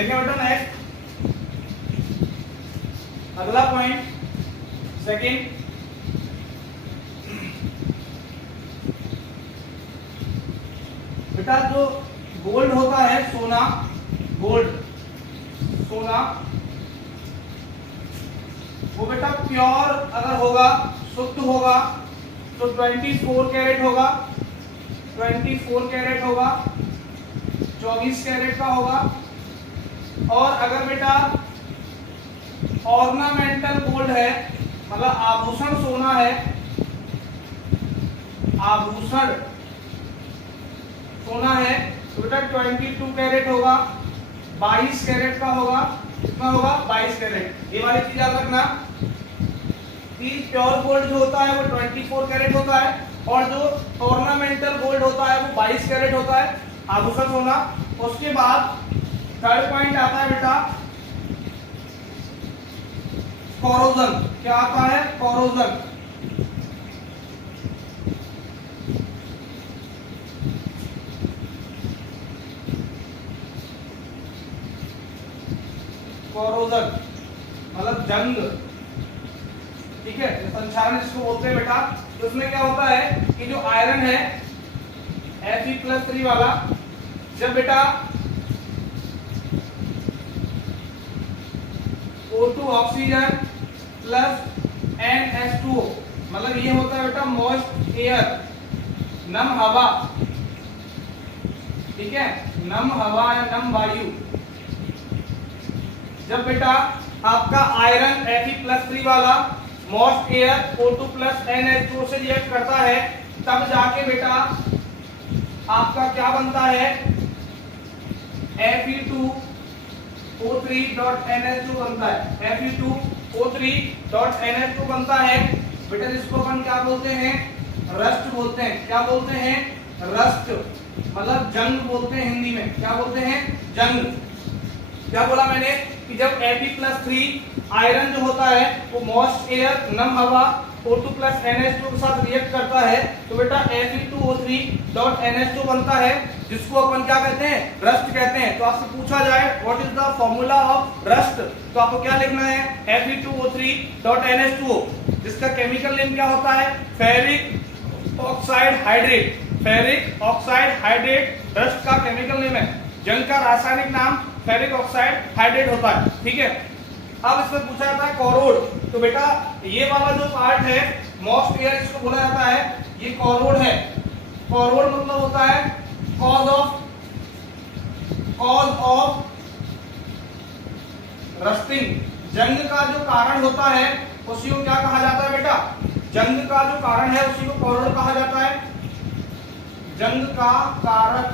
देखें बेटा नेक्स्ट अगला पॉइंट सेकंड, बेटा जो गोल्ड होता है सोना, गोल्ड सोना वो बेटा प्योर अगर होगा, शुद्ध होगा तो 24 कैरेट होगा, 24 कैरेट होगा, 24 कैरेट का होगा। और अगर बेटा ऑर्नामेंटल गोल्ड है, मतलब आभूषण सोना है, आभूषण सोना है तो बेटा 22 कैरेट होगा, 22 कैरेट का होगा। कितना होगा? 22 कैरेट। ये वाली चीज याद रखना कि प्योर गोल्ड जो होता है वो 24 कैरेट होता है और जो ऑर्नामेंटल गोल्ड होता है वो 22 कैरेट होता है, आभूषण सोना। उसके बाद थर्ड पॉइंट आता है बेटा कोरोजन। क्या आता है? कोरोजन। कोरोजन मतलब जंग, ठीक है, संक्षारण इसको बोलते हैं बेटा। तो उसमें क्या होता है कि जो आयरन है Fe+3 वाला, जब बेटा O2 ऑक्सीजन प्लस NH2O, मतलब ये होता है बेटा मॉइस्ट एयर, नम हवा, ठीक है, नम हवा या नम वायु। जब बेटा आपका आयरन Fe+3 वाला moist air O2 plus NH2O से रिएक्ट करता है, तब जाके बेटा आपका क्या बनता है? Fe2O3.NH2 बनता है, Fe2O3.NH2 बनता है बेटा। जिसको अपन क्या बोलते हैं? रस्ट बोलते हैं। क्या बोलते हैं? रस्ट, मतलब जंग बोलते हैं हिंदी में। क्या बोलते हैं? जंग। क्या बोला मैंने कि जब Fe+3 आयरन जो होता है वो मॉइस्ट एयर, नम हवा, O2 प्लस NH2 के साथ रिएक्ट करता है तो बेटा Fe2O3.NH2 बनता है, जिसको अपन क्या कहते हैं? रस्ट कहते हैं। तो आपसे पूछा जाए what is the formula of rust, तो आपको क्या लिखना है? Fe2O3.NH2O, जिसका केमिकल नेम क्या होता है? Ferric oxide hydrate. Ferric oxide hydrate rust का केमिकल नेम है। जंग का रासायनिक नाम फेरिक ऑक्साइड हाइड्रेट होता है, ठीक है। अब इसमें पूछा जाता है कोरोड, तो बेटा ये वाला जो पार्ट है मॉइस्ट एयर, इसको बोला जाता है ये कोरोड है। कोरोड मतलब होता है कॉज ऑफ रस्टिंग। जंग का जो कारण होता है उसी को क्या कहा जाता है बेटा? जंग का जो कारण है उसी को कोरोड कहा जाता है। जंग का कारक,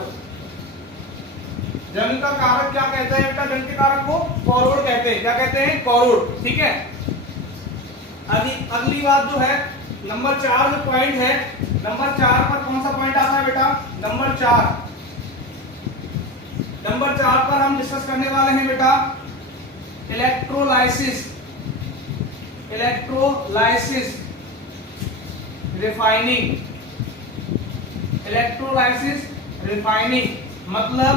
जंग का कारक क्या कहते हैं बेटा? जंग के कारक को कोरोड कहते हैं। क्या कहते हैं? कोरोड, ठीक है। अगली बात जो है नंबर 4 में पॉइंट है, नंबर 4 पर कौन सा पॉइंट आता है बेटा? नंबर 4। नंबर 4 पर हम डिस्कस करने वाले हैं बेटा electrolysis. Electrolysis refining. Electrolysis refining मतलब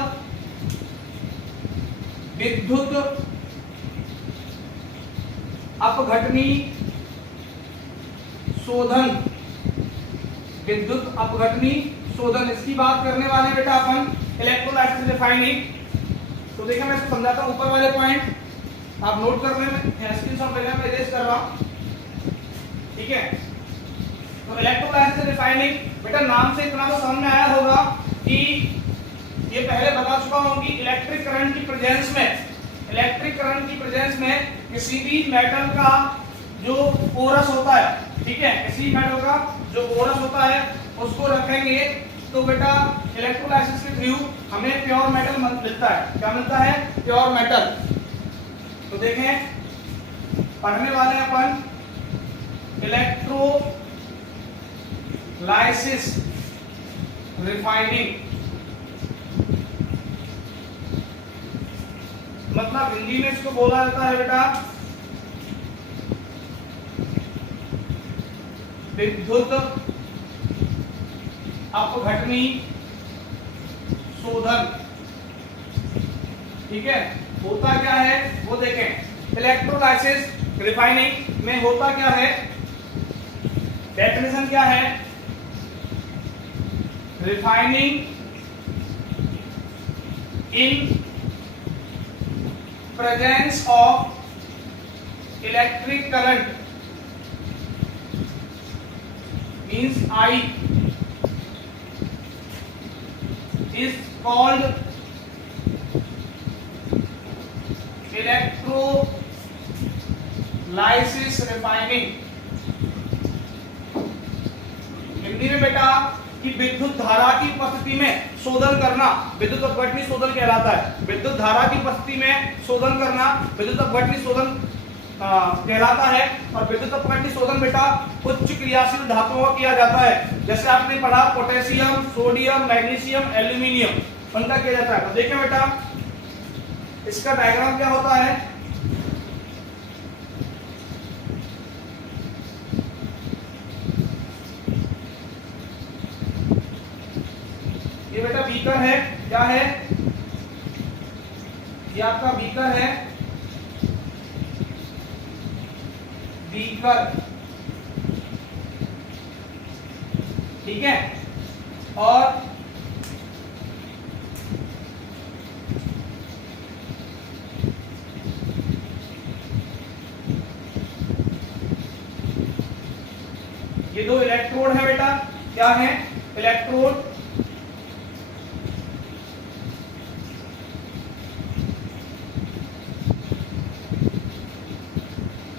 विद्युत अपघटनी शोधन। विद्युत अपघटनी शोधन, इसकी बात करने वाले बेटा अपन इलेक्ट्रोलाइसिस रिफाइनिंग। तो देखिए मैं इसको समझाता हूं। ऊपर वाले पॉइंट आप नोट कर लें, स्क्रीनशॉट लेना, मैं इरेज कर रहा हूं, ठीक है। तो इलेक्ट्रोलाइसिस रिफाइनिंग बेटा नाम से इतना तो समझ में आया होगा कि ये पहले बता चुका हूं कि इलेक्ट्रिक करंट की प्रेजेंस में, इलेक्ट्रिक करंट की प्रेजेंस में किसी भी मेटल का जो कोरस होता है, ठीक है, किसी मेटल का जो कोरस होता है उसको रखेंगे तो बेटा इलेक्ट्रोलाइसिस के थ्रू हमें प्योर मेटल मिलता है। क्या मिलता है? Pure metal. तो देखें पढ़ने वाले अपन इलेक्ट्रोलाइसिस रिफाइनिंग, मतलब हिंदी में इसको बोला जाता है बेटा विद्युत अपघटनी शोधन, ठीक है। होता क्या है वो देखें। इलेक्ट्रोलाइसिस रिफाइनिंग में होता क्या है, डेफिनेशन क्या है, refining in presence of electric current means I is called electrolysis refining। Hindi में बेटा कि विद्युत धारा की उपस्थिति में शोधन करना विद्युत अपघटनी शोधन कहलाता है। विद्युत धारा की उपस्थिति में शोधन करना विद्युत अपघटनी शोधन कहलाता है। और विद्युत अपघटनी शोधन बेटा उच्च क्रियाशील धातुओं का किया जाता है। जैसे आपने पढ़ा पोटेशियम, सोडियम, मैग्नीशियम, एल्यूमिनियम, उनका किया जाता है। तो देखें बेटा इसका डायग्राम क्या होता है, ये बेटा बीकर है, क्या है, ये आपका बीकर है, बीकर, ठीक है। और ये दो इलेक्ट्रोड है बेटा, क्या है, इलेक्ट्रोड,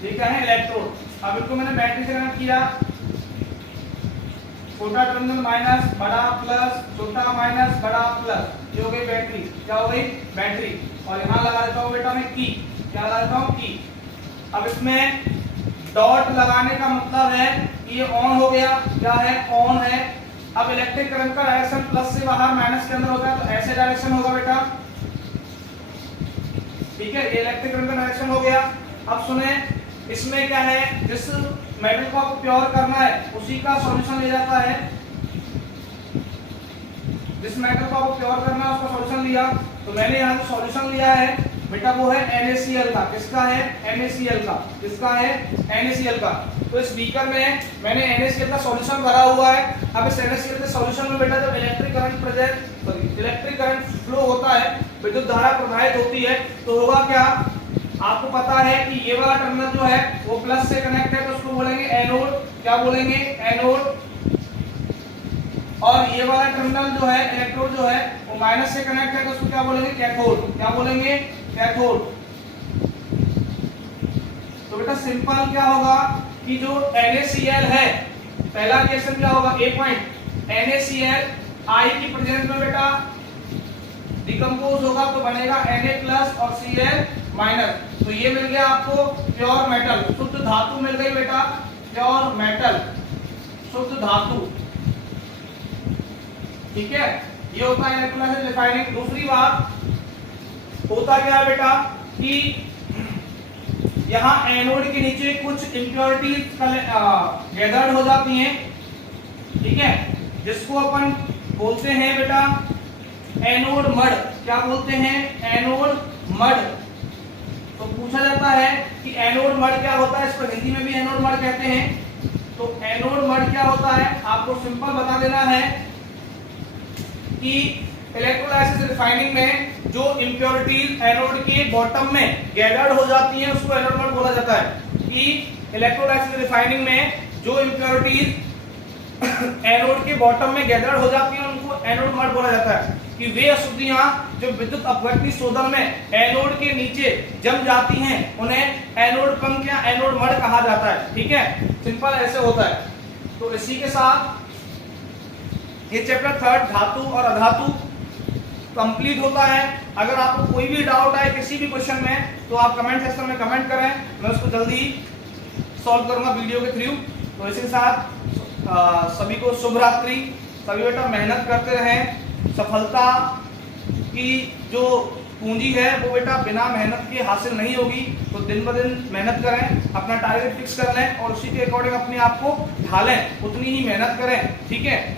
ये क्या है, इलेक्ट्रोड। अब इनको मैंने बैटरी से कनेक्ट किया, छोटा टर्मिनल माइनस, बड़ा प्लस, छोटा माइनस, बड़ा प्लस, ये हो गई बैटरी, क्या हो गई, बैटरी। और यहां लगा देता हूं बेटा मैं की, क्या लगा देता हूं, की। अब इसमें डॉट लगाने का मतलब है कि ये ऑन हो गया, क्या है, ऑन है। अब इलेक्ट्रिक करंट का डायरेक्शन प्लस से बाहर माइनस के अंदर होता है, तो ऐसे डायरेक्शन होगा बेटा, ठीक है, ये इलेक्ट्रिक करंट का डायरेक्शन हो गया। अब सुने, इसमें क्या है, जिस मेटल को आपको प्योर करना है उसी का सॉल्यूशन ले जाता है, जिस मेटल को आपको प्योर करना है उसका सॉल्यूशन लिया। तो मैंने यहाँ जो सॉल्यूशन लिया है बेटा वो है NaCl का, किसका है, NaCl का, किसका है, NaCl का। तो इस बीकर में मैंने NaCl का सॉल्यूशन भरा हुआ है। अब इस NaCl के सॉल्यूशन में बेटा जब इलेक्ट्रिक करंट फ्लो होता है, विद्युत धारा प्रवाहित होती है, तो होगा क्या, आपको पता है कि ये वाला टर्मिनल जो है वो प्लस से कनेक्ट है, तो उसको बोलेंगे एनोड, क्या बोलेंगे, एनोड। और ये वाला टर्मिनल जो है, इलेक्ट्रोड जो है वो माइनस से कनेक्ट है, तो उसको क्या बोलेंगे, कैथोड, क्या बोलेंगे, कैथोड। तो बेटा सिंपल क्या होगा कि जो NaCl है, पहला रिएक्शन क्या होगा, ए पॉइंट, NaCl I की प्रेजेंस में बेटा डिकम्पोज होगा तो बनेगा Na+ और Cl-। तो ये मिल गया आपको प्योर मेटल, शुद्ध धातु मिल गई बेटा, प्योर मेटल, शुद्ध धातु, ठीक है। ये होता है इलेक्ट्रोलाइसिस रिफाइनिंग। दूसरी बात होता क्या है बेटा कि यहाँ एनोड के नीचे कुछ इंप्योरिटीज गैदर्ड हो जाती हैं, ठीक है, जिसको अपन बोलते हैं बेटा एनोड मड, क्या बोलते हैं, एनोड मड। तो पूछा जाता है कि एनोड मड क्या होता है, इसको हिंदी में भी एनोड मड कहते हैं। तो एनोड मड क्या होता है, आपको सिंपल बता देना है कि इलेक्ट्रोलाइसिस रिफाइनिंग में जो इंप्योरिटीज एनोड के बॉटम में गैदर्ड हो जाती हैं उसको एनोड मड बोला जाता है। कि इलेक्ट्रोलाइसिस रिफाइनिंग में जो इंप्योरिटीज एनोड के बॉटम में गैदर्ड हो जाती हैं उनको एनोड मड बोला जाता है। कि वे अशुद्धियां जो विद्युत अपघटनी शोधन में एनोड के नीचे जम जाती हैं उन्हें एनोड पंख या एनोड मड कहा जाता है, ठीक है, सिंपल ऐसे होता है। तो इसी के साथ ये चैप्टर 3 धातु और अधातु कंप्लीट होता है। अगर आपको कोई भी डाउट आए किसी भी क्वेश्चन में तो आप कमेंट सेक्शन में कमेंट करें, मैं उसको जल्दी सॉल्व करूंगा वीडियो के थ्रू। तो इसी के साथ सभी को शुभ रात्रि। सभी बेटा मेहनत करते रहें, सफलता की जो पूंजी है वो बेटा बिना मेहनत के हासिल नहीं होगी। तो दिन ब दिन मेहनत करें, अपना टारगेट फिक्स कर लें और उसी के अकॉर्डिंग अपने आप को ढालें, उतनी ही मेहनत करें, ठीक है।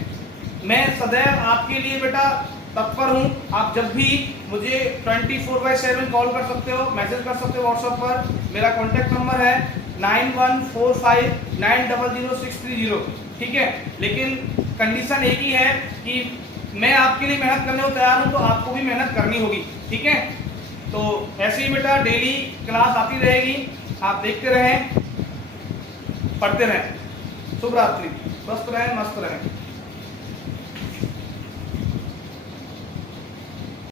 मैं सदैव आपके लिए बेटा तत्पर हूँ। आप जब भी मुझे 24/7 कॉल कर सकते हो, मैसेज कर सकते हो व्हाट्सएप पर। मेरा कॉन्टैक्ट नंबर है 9145900630। ठीक है, लेकिन कंडीशन एक ही है कि मैं आपके लिए मेहनत करने को तैयार हूँ, तो आपको भी मेहनत करनी होगी। ठीक है, तो ऐसे ही बेटा डेली क्लास आती रहेगी, आप देखते रहें, पढ़ते रहें। शुभ रात्रि, स्वस्थ रहें, मस्त रहें।